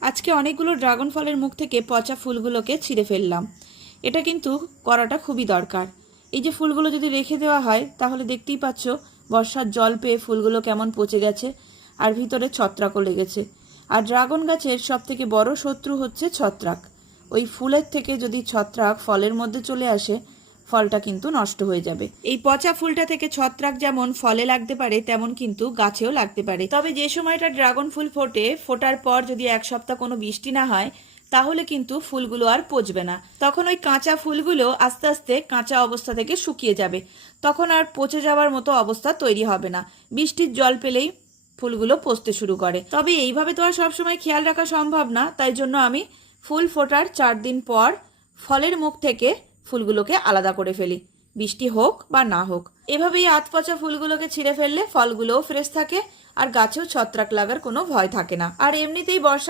আজকে অনেকগুলো ড্রাগন ফলের মুখ থেকে পচা ফুলগুলোকে ছিঁড়ে ফেললাম। এটা কিন্তু করাটা খুবই দরকার। এই যে ফুলগুলো যদি রেখে দেওয়া হয় তাহলে দেখতেই পাচ্ছ বর্ষার জল পেয়ে ফুলগুলো কেমন পচে গেছে আর ভিতরে ছত্রাকও লেগেছে। আর ড্রাগন গাছের সব থেকে বড় শত্রু হচ্ছে ছত্রাক। ওই ফুলের থেকে যদি ছত্রাক ফলের মধ্যে চলে আসে ফলটা কিন্তু নষ্ট হয়ে যাবে। এই পচা ফুলটা থেকে ছত্রাক যেমন ফলে লাগতে পারে তেমন কিন্তু গাছেও লাগতে পারে। তবে যে সময়টা ড্রাগন ফুল ফোটে, ফোটার পর যদি এক সপ্তাহ কোনো বৃষ্টি না হয় তাহলে কিন্তু ফুলগুলো আর পচবে না। তখন ওই কাঁচা ফুলগুলো আস্তে আস্তে কাঁচা অবস্থা থেকে শুকিয়ে যাবে, তখন আর পচে যাওয়ার মতো অবস্থা তৈরি হবে না। বৃষ্টির জল পেলেই ফুলগুলো পচতে শুরু করে। তবে এইভাবে তো আর সবসময় খেয়াল রাখা সম্ভব না, তাই জন্য আমি ফুল ফোটার 4 দিন পর ফলের মুখ থেকে ফুলগুলোকে আলাদা করে ফেলি, বৃষ্টি হোক বা না হোক। এভাবেই আধপচা ফুলগুলোকে ছিঁড়ে ফেললে ফলগুলোও ফ্রেশ থাকে আর গাছেও ছত্রাক লাগার কোনো ভয় থাকে না। আর এমনিতেই বর্ষাকাল